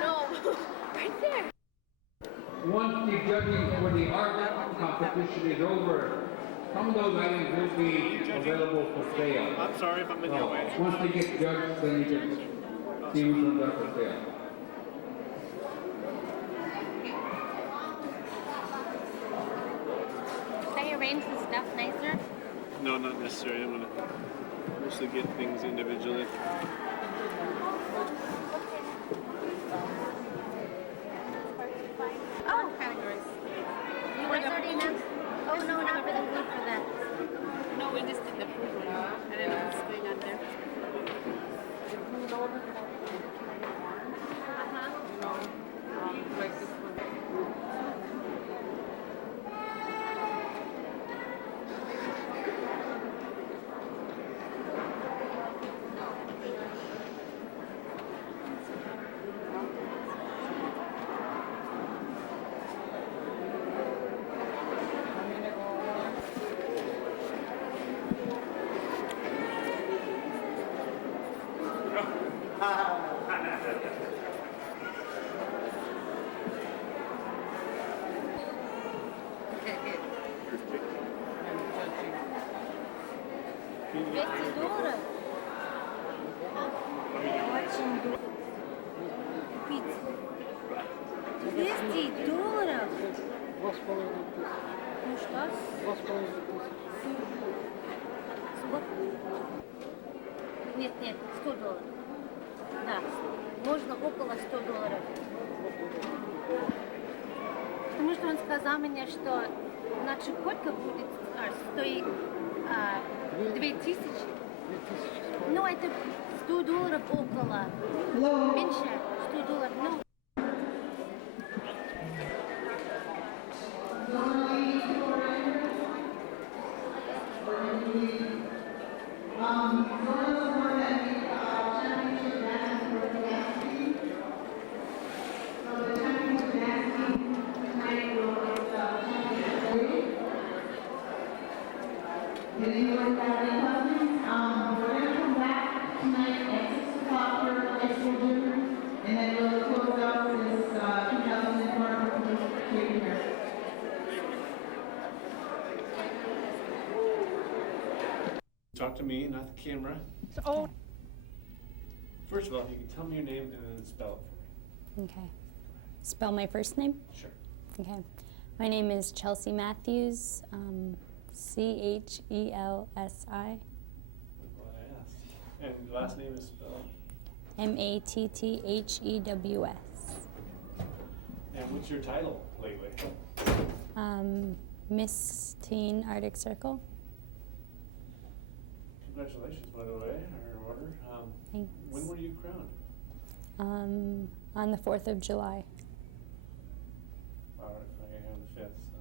No, right there. Once the judging for the art competition is over, some of those items will be available for sale. I'm sorry if I'm in your way. Once they get judged, then you can see which ones are for sale. Should I arrange the stuff nicer? No, not necessarily. I'm going to mostly get things individually. Oh, categories. You guys already announced? Oh, no, not for the food, for that. No, we just did the food one. I didn't know what's going on there. Like this one. $200. Очень дорого. Купить. $200. Ну что? Нет, $100. Да, можно около $100. Потому что он сказал мне, что на Чукотке будет стоить 2000. Ну, это $100 около. Меньше $100. Ну. Did anyone have any questions? We're going to come back tonight at 6 o'clock for the high school dinner, and then we'll close out this 2004 participation here. Talk to me, not the camera. Oh. First of all, if you can tell me your name and then spell it for me. Okay. Spell my first name? Sure. Okay. My name is Chelsi Matthews, Chelsi. I'm glad I asked. And your last name is spelled? Matthews. And what's your title lately? Miss Teen Arctic Circle. Congratulations, by the way, or order. Thanks. When were you crowned? On the 4th of July. All right, Friday on the 5th. So.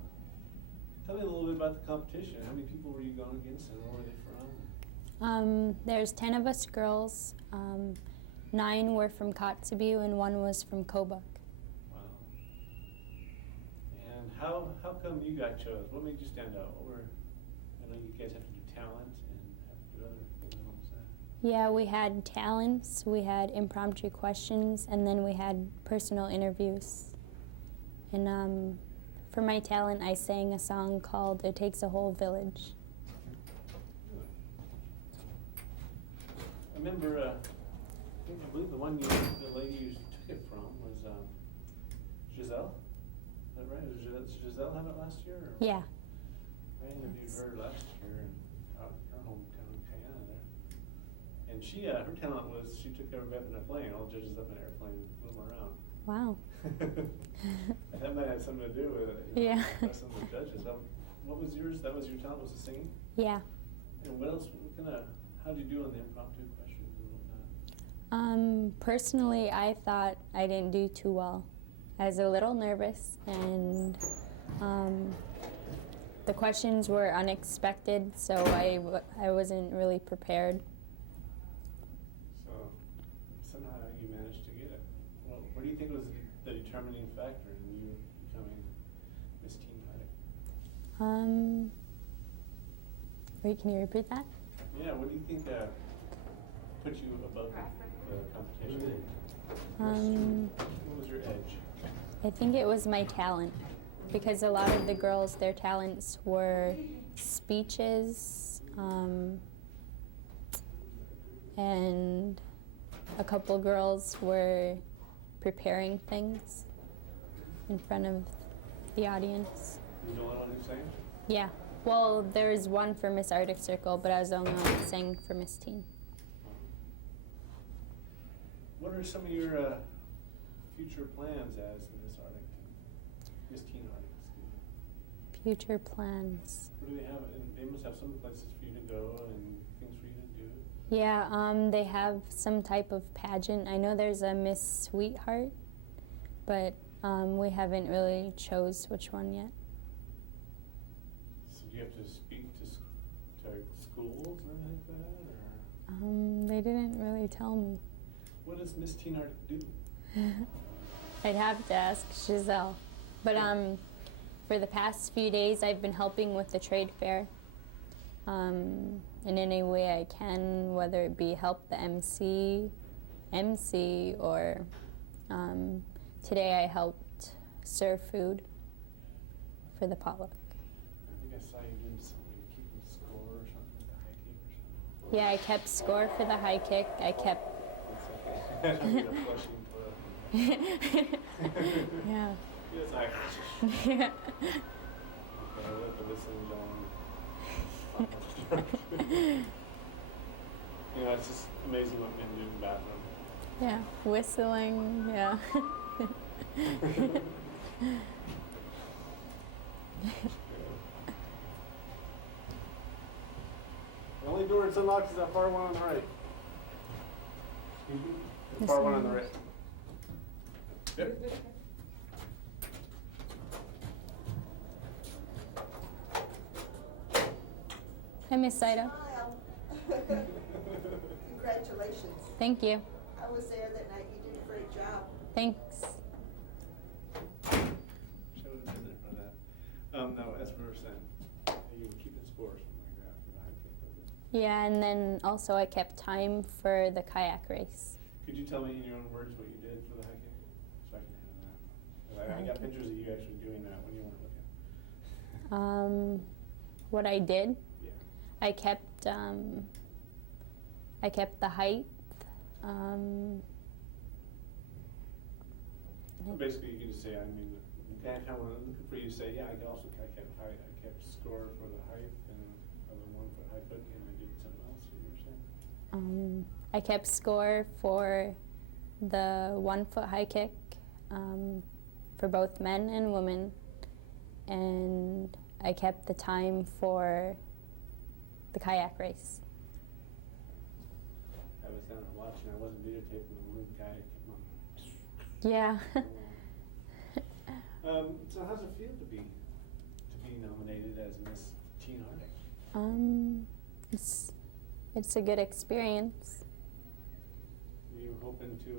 Tell me a little bit about the competition. How many people were you going against and where were they from? There's 10 of us girls. 9 were from Kotzebue and 1 was from Kotzebue. Wow. And how come you got chosen? What made you stand out? I know you guys have to do talent and have to do other things. What was that? Yeah, we had talents, we had impromptu questions, and then we had personal interviews. And for my talent, I sang a song called "It Takes a Whole Village." I remember, I believe the lady you took it from was Giselle. Is that right? Did Giselle have it last year? Or? Yeah. I interviewed her last year out in her hometown in Guyana there. And she, her talent was she took everybody up in a plane, all judges up in an airplane and flew them around. Wow. That might have something to do with it. You know, Yeah. some of the judges. What was yours? That was your talent, was the singing? Yeah. And what else, how'd you do on the impromptu questions and whatnot? Personally, I thought I didn't do too well. I was a little nervous, and the questions were unexpected, so I wasn't really prepared. So somehow you managed to get it. Well, what do you think was the determining factor in you becoming Miss Teen Arctic? Wait, can you repeat that? Yeah, what do you think put you above the competition? What was your edge? I think it was my talent, because a lot of the girls, their talents were speeches, and a couple girls were preparing things in front of the audience. You know what I'm saying? Yeah. Well, there was one for Miss Arctic Circle, but I was the only one that sang for Miss Teen. What are some of your future plans as Miss Teen Arctic? Future plans. What do they have? And they must have some places for you to go and things for you to do. Yeah, they have some type of pageant. I know there's a Miss Sweetheart, but we haven't really chose which one yet. So do you have to speak to schools and anything like that? Or? They didn't really tell me. What does Miss Teen Arctic do? I'd have to ask Giselle. But for the past few days, I've been helping with the trade fair in any way I can, whether it be help the MC, or today I helped serve food for the potluck. I think I saw you doing something, keeping score or something with the high kick or something. Yeah, I kept score for the high kick. I kept. That's okay. I need a flushing toilet. Yeah. Yes, I. Yeah. Okay, I'll let the listening on. You know, it's just amazing what men do in the bathroom. Yeah, whistling, yeah. The only door that's unlocked is that far one on the right. Excuse me? The far one on the right. Yep. Hi, Miss Saito. Congratulations. Thank you. I was there that night. You did a great job. Thanks. Should have been there for that. No, as we were saying, you were keeping score or something like that for the high kick, was it? Yeah, and then also I kept time for the kayak race. Could you tell me in your own words what you did for the high kick? So I can have that. I got pictures of you actually doing that when you weren't looking. What I did, Yeah. I kept the height. So basically, you can just say, I mean, you kind of looking for you to say, yeah, I kept height, I kept score for the height and of the 1 foot high kick, and I did something else. You were saying? I kept score for the 1 foot high kick for both men and women, and I kept the time for the kayak race. I was down there watching. I wasn't videotaping the one guy. Yeah. So how's it feel to be nominated as Miss Teen Arctic? It's a good experience. Were you hoping to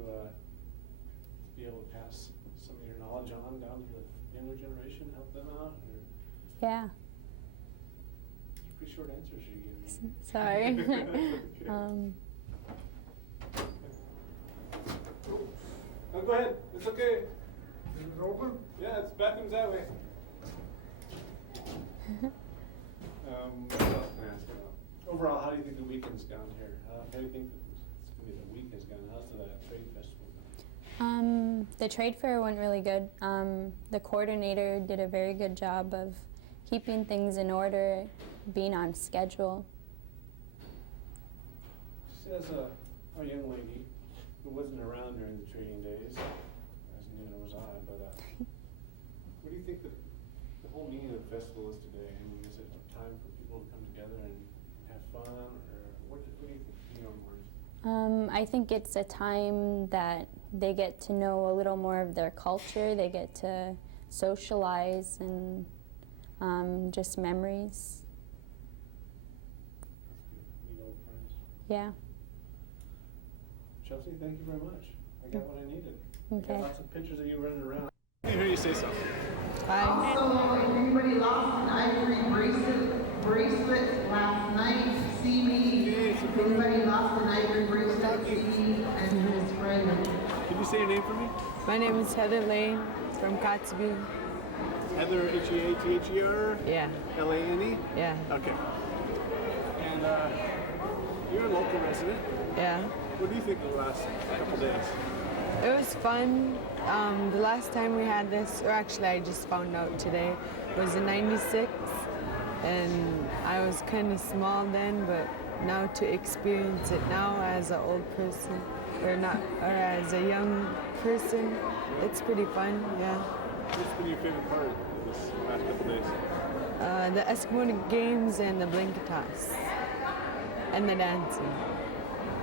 be able to pass some of your knowledge on down to the younger generation, help them out? Or? Yeah. These are pretty short answers you're giving. Sorry. Okay. Oh, go ahead. It's okay. Is it open? Yeah, it's bathrooms that way. What else can I ask about? Overall, how do you think the weekend's gone here? How do you think the week has gone? How's the trade festival gone? The trade fair went really good. The coordinator did a very good job of keeping things in order, being on schedule. Just as a young lady who wasn't around during the trading days, as neither was I, but what do you think the whole meaning of the festival is today? I mean, is it a time for people to come together and have fun, or what do you think in your own words? I think it's a time that they get to know a little more of their culture, they get to socialize, and just memories. Meet old friends. Yeah. Chelsi, thank you very much. I got what I needed. I Okay. got lots of pictures of you running around. I hear you say something. Also, if anybody lost an ivory bracelet last night, see me. Everybody lost the night embrace that see me and his friend. Can you say your name for me? My name is Heather Lane from Kotzebue. Heather, H-E-A-T-H-E-R? Yeah, L-A-N-E? yeah, Okay. And you're a local resident. yeah. What do you think of the last couple days? It was fun. The last time we had this, or actually I just found out today, was in '96. And I was kind of small then, but now to experience it now as an old person, or as a young person, it's pretty fun, yeah. What's been your favorite part of this last couple days? The Eskimo games and the blanket toss. And the dancing.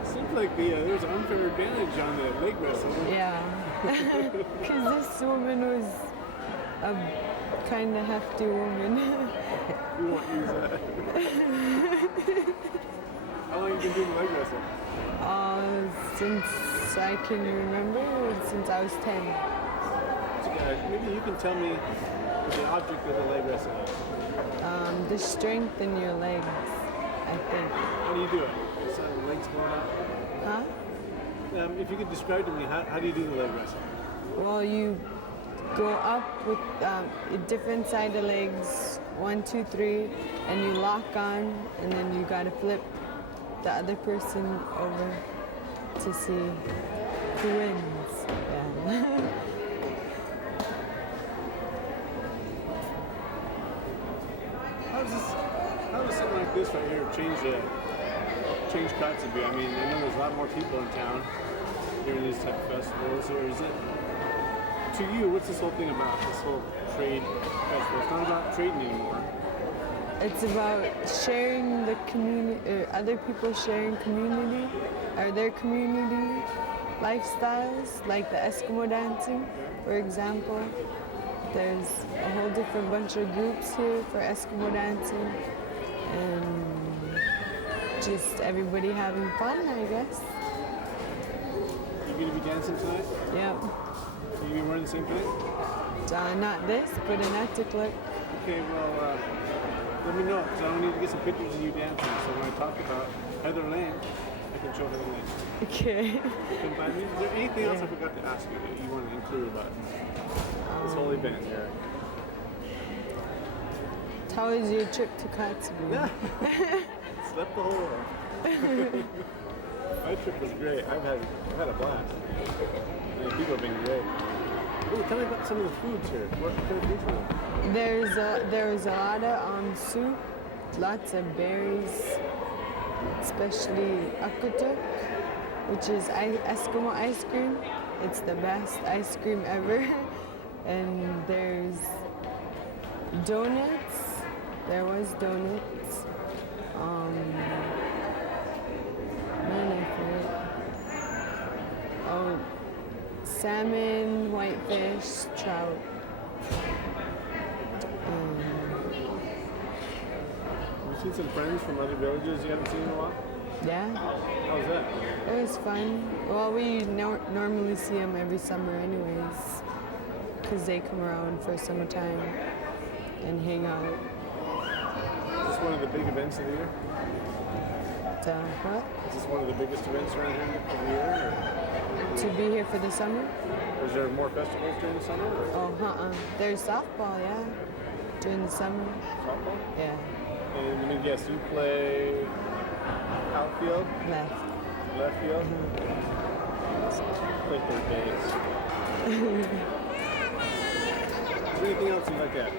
Seems like there's an unfair advantage on the leg wrestling. Yeah. Because this woman was a kind of hefty woman. We won't use that. How long have you been doing leg wrestling? Since I can remember, since I was 10. Maybe you can tell me the object of the leg wrestling is. The strength in your legs, I think. How do you do it? Is the legs going up? Huh? If you could describe to me, how do you do the leg wrestling? Well, you go up with a different side of legs, 1, 2, 3, and you lock on, and then you gotta flip the other person over to see who wins. Yeah. How does something like this right here change Kotzebue? I mean, I know there's a lot more people in town during these type of festivals. Or is it, to you, what's this whole thing about? This whole trade festival? It's not about trading anymore. It's about sharing the community, or other people sharing community, or their community lifestyles, like the Eskimo dancing, for example. There's a whole different bunch of groups here for Eskimo dancing, and just everybody having fun, I guess. You gonna be dancing tonight? Yep. Are you gonna be wearing the same thing? Not this, but an etiquette. Okay, well, let me know, because I need to get some pictures of you dancing. So when I talk about Heather Lane, I can show Heather Lane. Okay. Is there anything else I forgot to ask you that you want to include about this whole event here? How was your trip to Kotzebue? Slept the whole way. My trip was great. I've had a blast. And people have been great. Ooh, tell me about some of the foods here. What kind of foods were there? There was a lot of soup, lots of berries, especially akutuk, which is Eskimo ice cream. It's the best ice cream ever. And there's donuts. There was donuts. Then I forget. Oh, salmon, whitefish, trout. Have you seen some friends from other villages you haven't seen in a while? Yeah, How was that? it was fun. Well, we normally see them every summer anyways, because they come around for summertime and hang out. Is this one of the big events of the year? What? Is this one of the biggest events around here of the year? To be here for the summer? Or is there more festivals during the summer? Or Oh, There's softball, yeah, during the summer. softball? Yeah, And let me guess, you play outfield, left. left field? Play third base. Is there anything else you like that?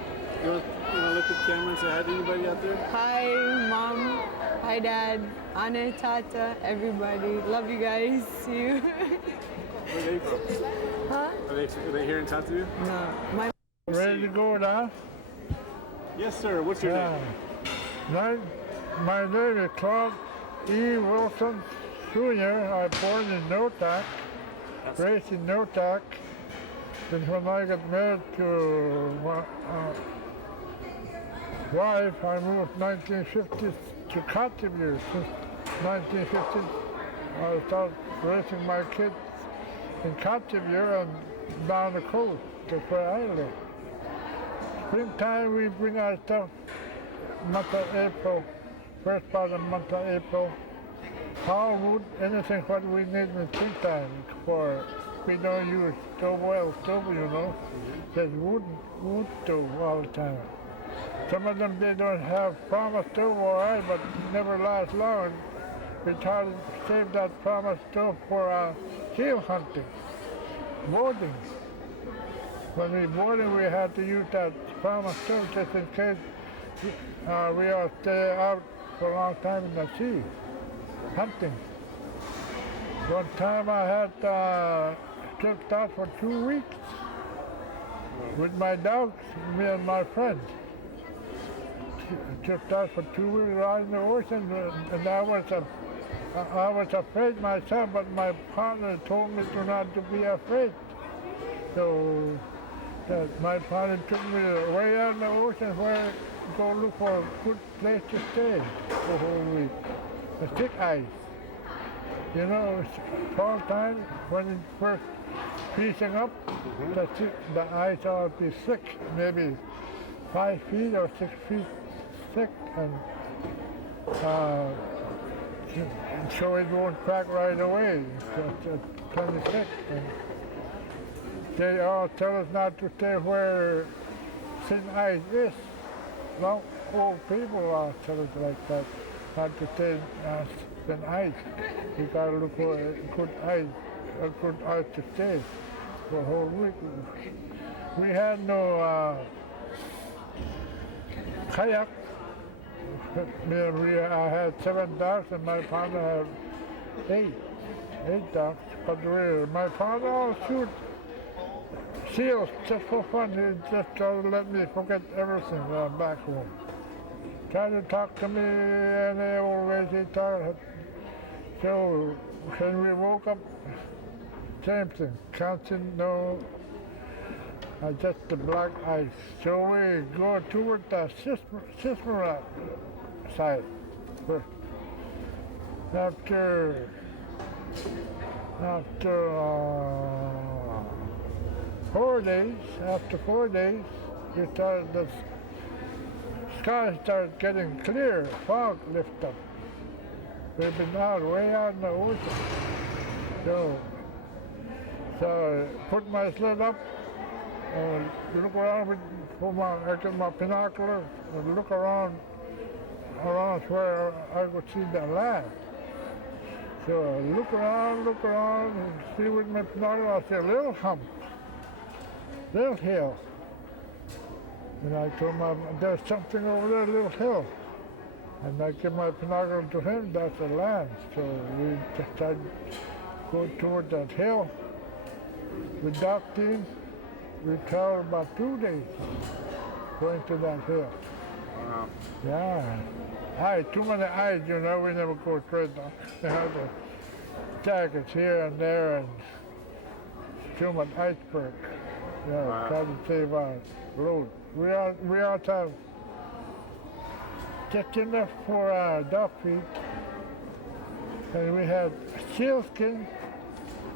You want to look at the camera and say hi to anybody out there? Hi, Mom. Hi, Dad. Anna, Tata, everybody. Love you guys. See you. Where are they from? Huh? Are they here in Kotzebue? No, my. Ready to go now? Yes, sir. What's your name? My name is Claude E. Wilson Jr. I was born in Notak, raised in Notak. And when I got married to my wife, I moved 1950 to Kotzebue. Since 1950, I started raising my kids in Kotzebue and down the coast. That's where I live. Springtime, we bring our stuff month of April first part of the month of April. All wood, anything what we need in the springtime for, we don't use oil stove, you know. There's wood stove all the time. Some of them, they don't have farmer stove, all right, but never last long. We try to save that farmer stove for seal hunting, boarding. When we boarding, we had to use that farmer stove just in case we are stay out for a long time in the sea, hunting. One time I had tripped out for 2 weeks with my dogs, me and my friends. Tripped out for 2 weeks out in the ocean, and I was afraid myself, but my partner told me not to be afraid. So my partner took me way out in the ocean where go look for a good place to stay the whole week. The thick ice. You know, it's fall time when it's first freezing up, the ice ought to be thick, maybe 5 feet or 6 feet thick, and so it won't crack right away. It's plenty thick. And they all tell us not to stay where thin ice is. Long old people all tell us like that, not to stay thin ice. You gotta look for a good ice to stay for a whole week. We had no kayak. I had 7 dogs and my partner had 8 dogs. But my partner all shoot seals just for fun. He just tried to let me forget everything when I'm back home. Tried to talk to me and they always talk. So when we woke up, same thing. Can't see no, just the black ice. So we go toward the Sismara side first. After 4 days, we started, the sky started getting clear, fog lift up. We've been way out in the ocean. So I put my sled up, look around I get my binocular, and look around where I could see the land. So I look around, and see with my binocular, I see a little hump, little hill. And I told him, there's something over there, a little hill. And I give my binocular to him, that's the land. So we just tried to go toward that hill. With dog team, we traveled about 2 days going to that hill. Wow. Yeah. Too many eyes, you know, we never go straight down. They have the jackets here and there and too much iceberg. Yeah, wow. Try to save our load. We all have just enough for our dog feed. And we had sealskin,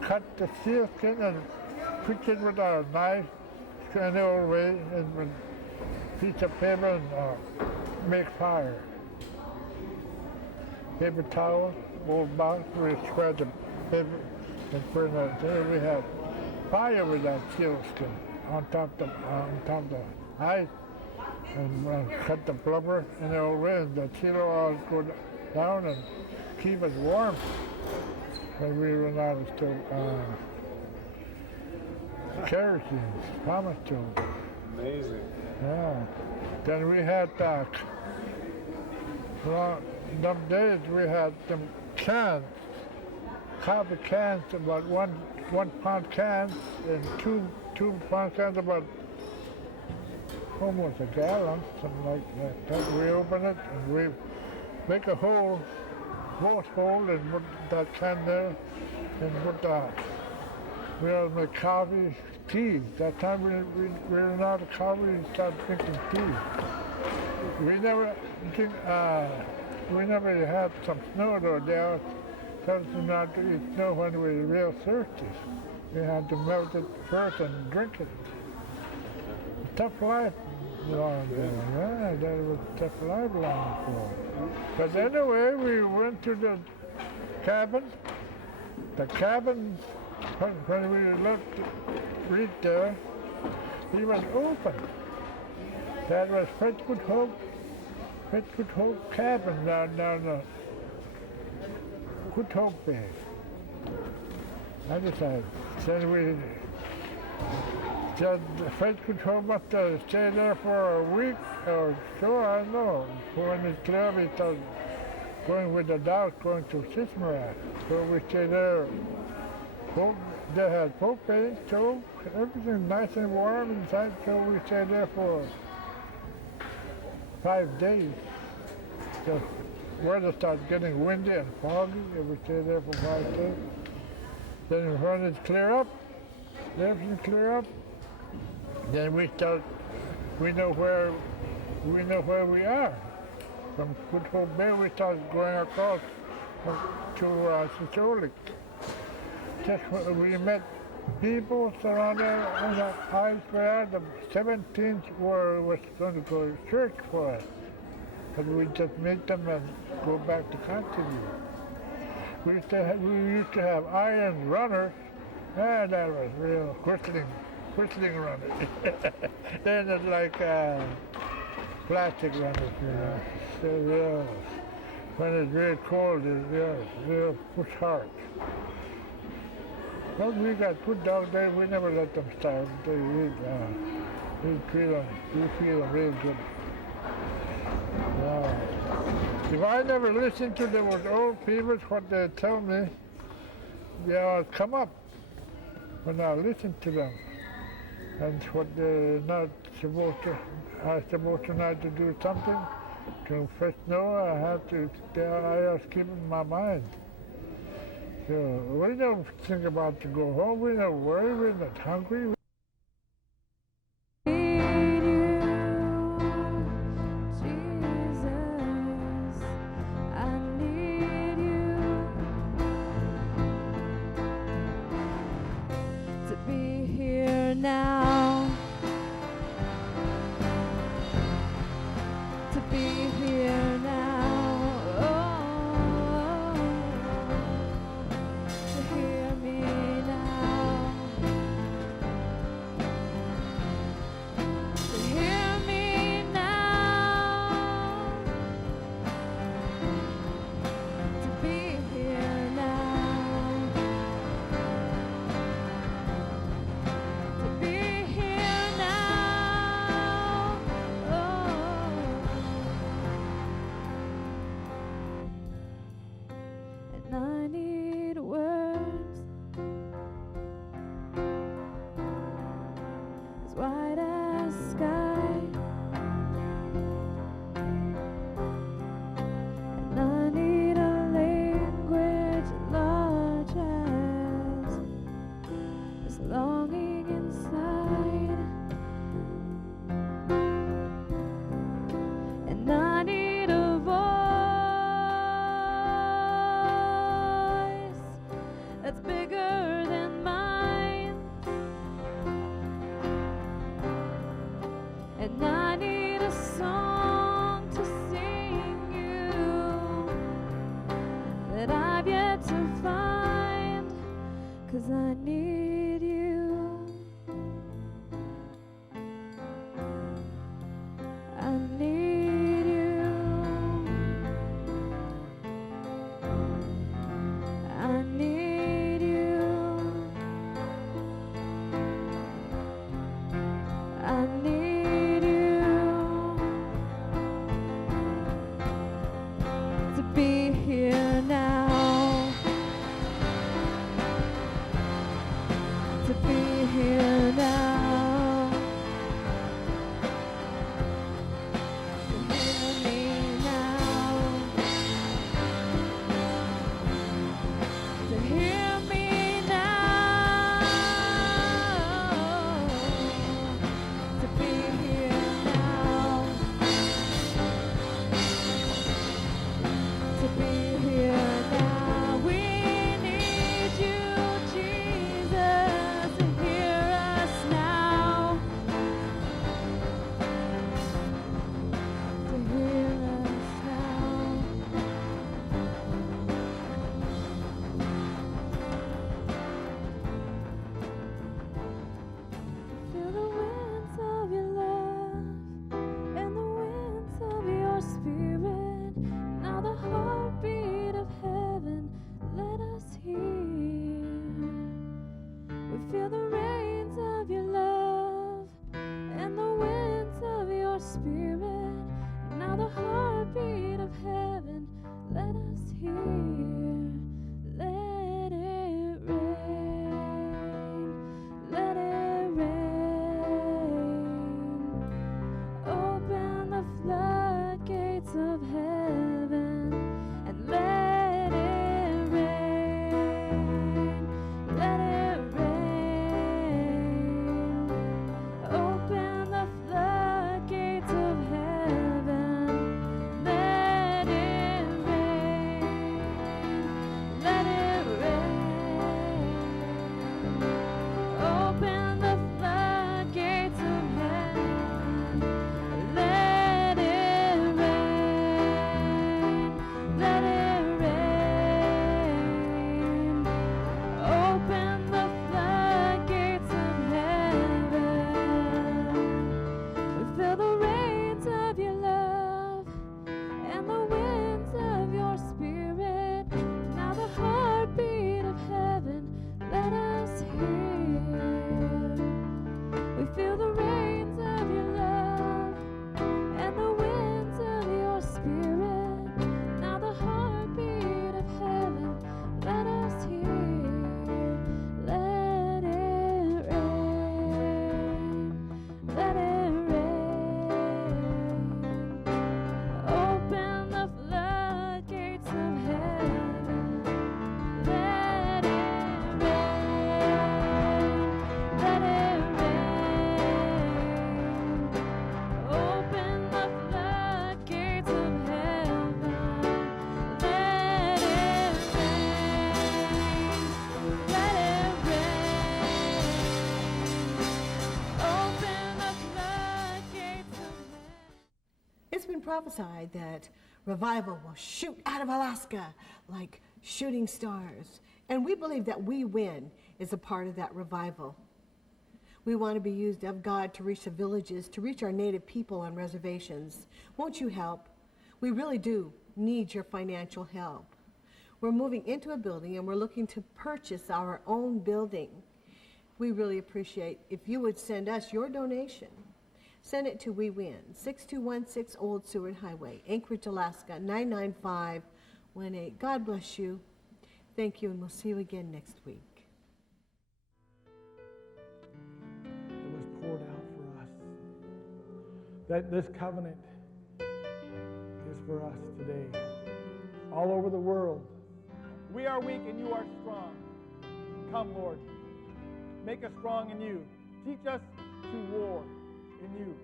cut the sealskin and fix it with our knife, kind of old way, and with a piece of paper and make fire. Paper towel, old box, we spread the paper and put it out there. We had fire with that sealskin on top of the ice, and cut the blubber and the old way, and the seal all go down and keep it warm when we run out of kerosene, farmer stove. Amazing. Yeah. Then we had them days we had them cans, coffee cans, about one pound cans, and two pound cans about almost a gallon, something like that. Then we open it and we make a hole, both hole, and put that can there, and put we all make coffee, tea. That time we ran out of coffee and started drinking tea. We never drink, we never had some snow though. They all told us not to eat snow when we were real thirsty. We had to melt it first and drink it. Tough life long ago. Yeah, that was just lifelong ago. But anyway, we went to the cabin. The cabin, when we left Reed there, he was open. That was Fred Good Hope cabin down the Good Hope Bay. I decided. Then we said Fred Good Hope must have stayed there for a week or so, I don't know. When it's clear, we started going with the dock, going to Sismarat. So we stayed there. They had propane stove, everything nice and warm inside, so we stayed there for 5 days. The weather started getting windy and foggy, and we stayed there for 5 days. Then when it clear up, everything clear up, then we know where we are. From Good Hope Bay, we started going across to Sisolik. Just we met people around there on the ice where the 17th was going to go to church for us. But we just meet them and go back to Kotzebue. We used to have iron runners, and that was real whistling runners. They're not like plastic runners, you know. So real, when it's really cold, it's real push hard. But we got good dogs there. We never let them starve. They eat. We feel real good. If I never listened to those old people, what they tell me, I'll come up when I listen to them. And what they're not supposed to, I'm supposed to not to do something. To first know, I have to keep in my mind. So we don't think about to go home. We're not worried. We're not hungry. prophesied that revival will shoot out of Alaska like shooting stars. And we believe that We Win is a part of that revival. We want to be used of God to reach the villages, to reach our native people on reservations. Won't you help? We really do need your financial help. We're moving into a building and we're looking to purchase our own building. We really appreciate if you would send us your donation. Send it to We Win, 6216 Old Seward Highway, Anchorage, Alaska, 99518. God bless you. Thank you, and we'll see you again next week. It was poured out for us. That this covenant is for us today. All over the world. We are weak and you are strong. Come, Lord. Make us strong in you. Teach us to war in you.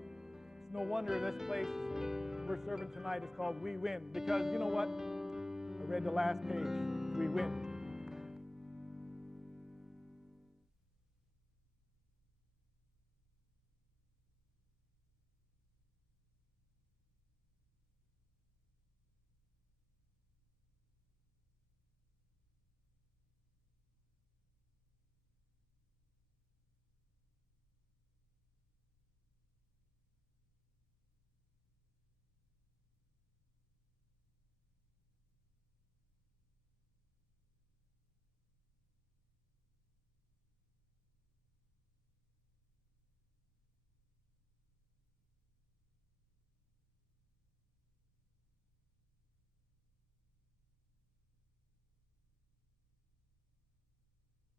It's no wonder this place we're serving tonight is called We Win, because you know what? I read the last page. We win.